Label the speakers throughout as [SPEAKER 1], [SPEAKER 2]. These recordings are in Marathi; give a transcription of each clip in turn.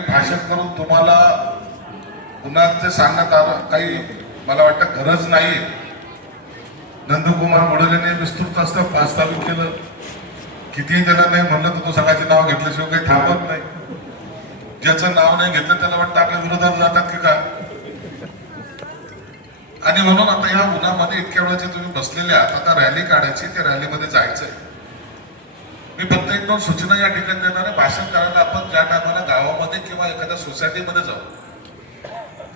[SPEAKER 1] भाषण करून तुम्हाला पुन्हा ते सांगण्यात आलं. काही मला वाटतं गरज नाही नंदकुमार मोडलेने विस्तृत असतं प्रस्तावित केलं. कितीही त्याला नाही म्हणलं तर तो सगळ्याचे नाव घेतल्याशिवाय काही थांबत नाही. ज्याचं नाव नाही घेतलं त्याला वाटतं आपल्या विरोधात जातात की काय? आणि म्हणून आता या उन्हामध्ये इतक्या वेळाचे तुम्ही बसलेले आहात. आता रॅली काढायची त्या रॅलीमध्ये जायचंय. मी फक्त एक दोन सूचना या ठिकाणी देणार आहे. भाषण करायला आपण ज्या टायमाला गावामध्ये किंवा एखाद्या सोसायटीमध्ये जाऊ.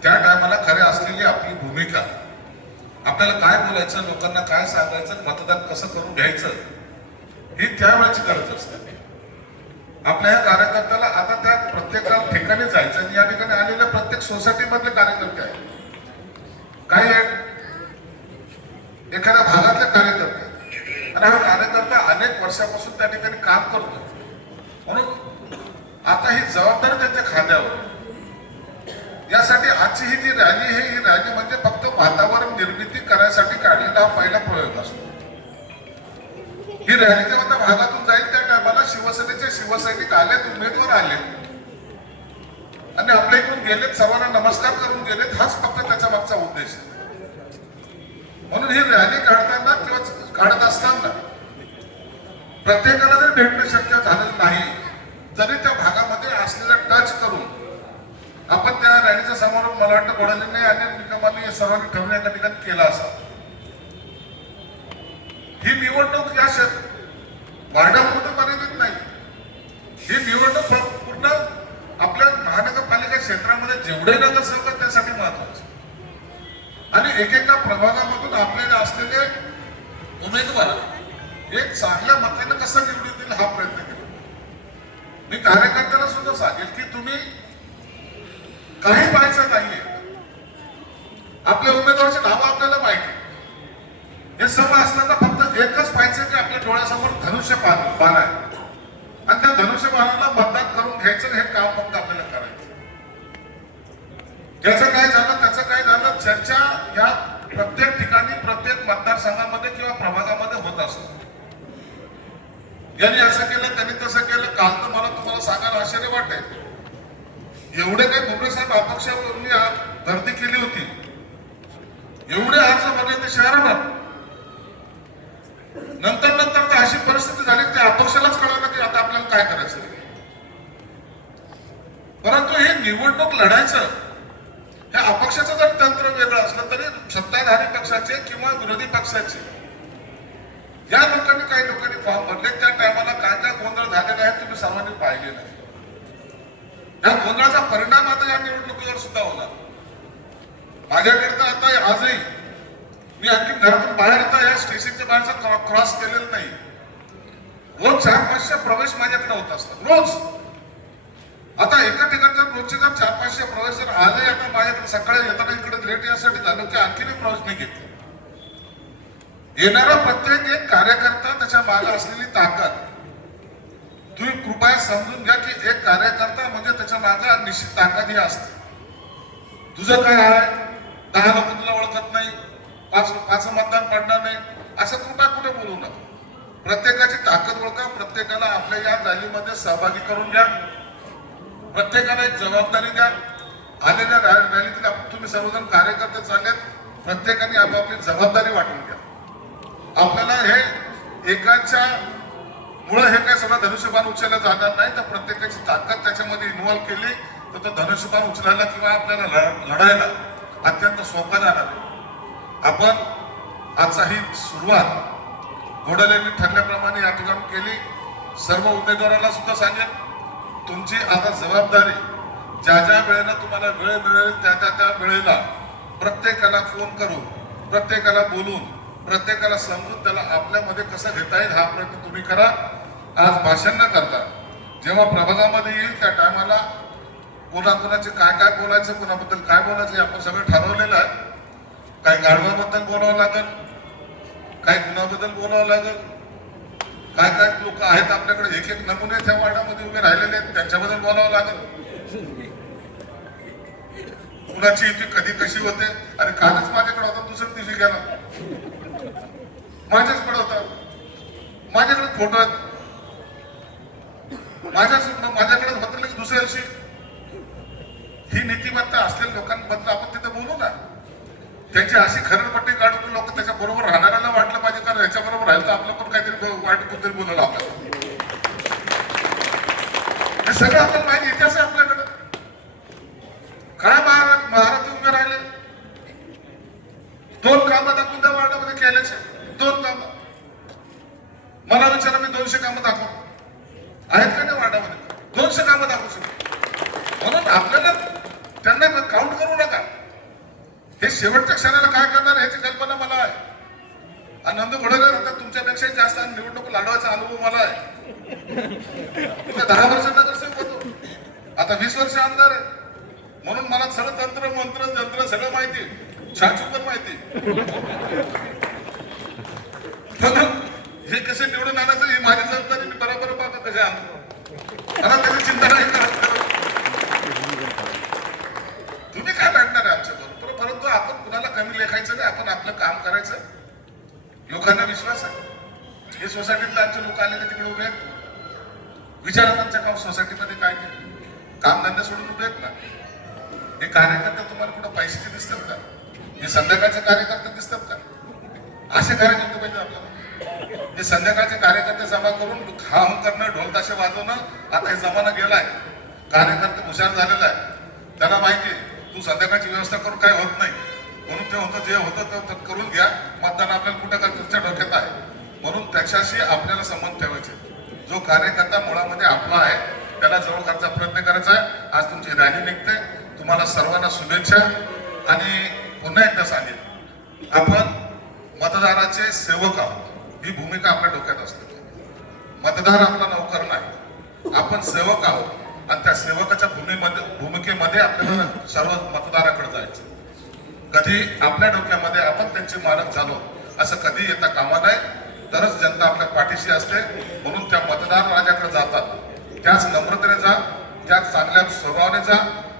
[SPEAKER 1] त्या टायमाला खरे असलेली आपली भूमिका. आपल्याला काय बोलायचं लोकांना काय सांगायचं मतदान कसं करून घ्यायचं ही त्यावेळेची गरज असते. आपल्या या कार्यकर्त्याला आता त्या प्रत्येक ठिकाणी जायचं आणि या ठिकाणी आलेल्या प्रत्येक सोसायटीमधले कार्यकर्ते आहेत. काही एखाद्या भागातले कार्यकर्ते. आणि हा कार्यकर्ता अनेक वर्षापासून त्या ठिकाणी काम करतो म्हणून आता ही जबाबदारी त्याच्या खांद्यावर. यासाठी आजची ही जी रॅली आहे ही रॅली म्हणजे फक्त वातावरण निर्मिती करण्यासाठी काढलेला हा पहिला प्रयोग असतो. ही रॅली जेव्हा भागातून जाईल त्या टायमाला शिवसेनेचे शिवसैनिक आलेत उमेदवार आले आणि आपल्या इकडून गेलेत सर्वांना नमस्कार करून गेलेत हाच फक्त त्याच्या मागचा उद्देश आहे. म्हणून ही रॅली काढताना किंवा काढत असताना प्रत्येकाला जर भेटणं शक्य झालं नाही तरी त्या भागामध्ये असलेला टच करून आपण त्या रॅलीचा समारोप मला वाटतं घोडालीने आणि निकमाने सर्वांनी ठरवून एका ठिकाणी केला असा. ही निवडणूक या शेत वार्डापुरतं मर्यादित नाही. ही निवडणूक पूर्ण आपल्या महानगरपालिका क्षेत्रामध्ये जेवढे नगरसेवक आहेत त्यासाठी महत्त्वाचे आणि एकेका प्रभागामधून आपल्याला असलेले उमेदवार एक चांगल्या मताने कसं निवडून देईल हा प्रयत्न केला. मी कार्यकर्त्याला सुद्धा सांगेल की तुम्ही काही पाहायचं नाहीये आपल्या उमेदवाराचे नाव आपल्याला माहिती. हे सर्व असताना फक्त एकच पाहायचं की आपल्या डोळ्यासमोर धनुष्य बाण बाण आहे. आणि त्या धनुष्य बाणाला मतदान करून घ्यायचं हे काम फक्त आपल्याला करायचं. ज्याचं काय झालं त्याचं काय झालं चर्चा या प्रत्येक ठिकाणी प्रत्येक मतदारसंघामध्ये किंवा प्रभागामध्ये होत असत. यांनी असं केलं त्यांनी तसं केलं. काल तर मला तुम्हाला सांगायला आश्चर्य वाटेल. एवढे काही भुमरे साहेब अपक्षावरून गर्दी केली होती. एवढे अर्ज भरले ते शहरात नंतर नंतर तर अशी परिस्थिती झाली की त्या अपक्षालाच कळलं की आता आपल्याला काय करायचं. परंतु हे निवडणूक लढायचं हे अपक्षाचं जर तंत्र वेगळं असलं तरी सत्ताधारी पक्षाचे किंवा विरोधी पक्षाचे या लोकांनी काही लोकांनी फॉर्म भरले त्या टायमाला काय काय गोंधळ झालेला आहे तुम्ही सर्वांनी पाहिले नाही या गोंधळाचा परिणाम आता या निवडणुकीवर सुद्धा होणार. माझ्याकडे आता आजही मी आणखी घरातून बाहेर आता या स्टेशनच्या बाहेरचा क्रॉस केलेला नाही. रोज चार पाचशे प्रवेश माझ्याकडे होत असतात. रोज. आता एका ठिकाणी जर रोजचे जर चार पाचशे प्रवेश जर आले आता माझ्याकडे सकाळी येताना इकडे लेट यासाठी झालं की आणखीन एक प्रवेश नाही घेतला येणारा प्रत्येक एक कार्यकर्ता त्याच्यामागे असलेली ताकद. तुम्ही कृपया समजून घ्या की एक कार्यकर्ता निश्चित ताकद ही असते. तुझं काय आहे? दहा लोक तुला ओळखत नाही. पाच पाच मतदान पडणार नाही. असं कुठं कुठे बोलू नका? प्रत्येकाची ताकद ओळखा. प्रत्येकाला आपल्या या रॅलीमध्ये सहभागी करून घ्या. प्रत्येकाला एक जबाबदारी द्या. आलेल्या रॅ- रॅलीतील तुम्ही सर्वजण कार्यकर्ते चाललेत. प्रत्येकाने आपापली जबाबदारी वाटून घ्या. आपल्याला हे एकाच्या मुळे हे काय सगळं धनुष्यबाण उचललं जाणार नाही तर प्रत्येकाची ताकद त्याच्यामध्ये इन्व्हॉल्व केली. तर तो धनुष्यबाण उचलायला किंवा आपल्याला लढायला अत्यंत सोपं जाणार आपण आजचा ही सुरुवात घोडलेली ठरल्याप्रमाणे या ठिकाणी केली. सर्व उमेदवाराला सुद्धा सांगेन तुमची आता जबाबदारी ज्या ज्या वेळेला तुम्हाला वेळ मिळेल त्या त्या त्या वेळेला प्रत्येकाला फोन करून प्रत्येकाला बोलून प्रत्येकाला समजून त्याला आपल्यामध्ये कसं घेता येईल हा प्रयत्न तुम्ही करा. आज भाषण न करता जेव्हा प्रभागामध्ये येईल त्या टायमाला कोणाकोणाचे काय काय बोलायचं कोणाबद्दल काय बोलायचं हे आपण सगळं ठरवलेलं आहे. काही गाढवाबद्दल बोलावं लागेल काही गुणाबद्दल बोलावं लागेल काय काय लोक आहेत आपल्याकडे एक एक नमुने त्या वार्डामध्ये उभे राहिलेले आहेत त्यांच्याबद्दल बोलावं लागेल. कुणाची युती कधी कशी होते? आणि कालच माझ्याकडे होता दुसऱ्या दिवशी गेला. माझ्याचकडे होता. माझ्याकडे फोटो आहेत. माझ्याच माझ्याकडे होतं की दुसऱ्या दिवशी. ही नीतिमत्ता असलेल्या लोकांबद्दल आपण तिथे बोलू ना. त्यांची अशी खरडपट्टी काढून लोक त्याच्या बरोबर राहणाऱ्याला वाटलं पाहिजे कारण याच्या बरोबर राहिलं तर आपलं पण काहीतरी वाईट कुठतरी बोलायला आपल्याला हे सगळं आपल्याला माहिती इतिहास आहे आपल्याकडं. काय महाराज महाराज उभे राहिले. दोन कामं दाखवून त्या वार्डामध्ये केल्याचे दोन कामं. मला विचारा मी दोनशे कामं दाखव आहेत का नाही वार्डामध्ये दोनशे कामं दाखवू शकतो म्हणून आपल्याला त्यांना काउंट करू नका हे शेवटच्या क्षणाला काय करणार ह्याची कल्पना मला आहे. आनंद घोडले आता तुमच्यापेक्षा जास्त आणि निवडणूक लढवायचा अनुभव मला आहे. दहा वर्ष नगरसेवक होतो. आता वीस वर्ष आमदार आहे. म्हणून मला सगळं तंत्र मंत्र तंत्र सगळं माहिती छाछू पण माहिती म्हणून हे कसे निवडून आणायचं ही माझी जबाबदारी मी बरोबर पाहतो कसे आणतो मला त्याची चिंता नाही करत तुम्ही काय भेटणार आहे आमच्या बरोबर परंतु आपण कुणाला कमी लेखायचं नाही आपण आपलं काम करायचं? लोकांना विश्वास आहे? हे सोसायटीतले आमचे लोक आलेले तिकडे उभे? आहेत विचारा त्यांच्या काम सोसायटीमध्ये काय केलं? कामधंदा सोडून उभे आहेत ना? हे कार्यकर्ते तुम्हाला कुठं पैशाचे दिसतात का? हे संध्याकाळचे कार्यकर्ते दिसतात का? असे कार्यकर्ते पाहिजे आपल्याला. हे संध्याकाळचे कार्यकर्ते जमा करून खाम करणं ढोल ताशे वाजवणं आता हे जमाना गेलाय. कार्यकर्ते हुशार झालेला आहे. त्यांना माहिती आहे, तू संध्याकाळची व्यवस्था करून काय होत नाही. म्हणून ते होतं जे होतं ते करून घ्या. मतदान आपल्याला कुठं का तुमच्या डोक्यात आहे. म्हणून त्याच्याशी आपल्याला संबंध ठेवायचे. जो कार्यकर्ता मुळामध्ये आपला आहे त्याला जवळ करण्याचा प्रयत्न करायचा आहे. आज तुमची रॅली निघते. तुम्हाला सर्वांना शुभेच्छा. आणि पुन्हा एकदा सांगेन आपण मतदाराचे सेवक आहोत. ही भूमिका आपल्या डोक्यात असते. मतदार आपला नोकर नाही. आपण सेवक आहोत. आणि त्या सेवकाच्या भूमीमध्ये भूमिकेमध्ये आपल्याला सर्व मतदाराकडे जायचं कधी आपल्या डोक्यामध्ये आपण त्यांचे मालक झालो असं कधी येता कामा नाही तरच जनता आपल्या पाठीशी असते. म्हणून त्या मतदार राजाकडे जातात. त्याच नम्रतेने जा त्याच चांगल्या स्वभावाने जा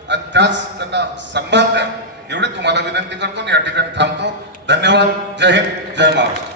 [SPEAKER 1] आणि त्याच त्यांना सन्मान द्या. एवढी तुम्हाला विनंती करतो आणि या ठिकाणी थांबतो. धन्यवाद. जय हिंद. जय महाराष्ट्र.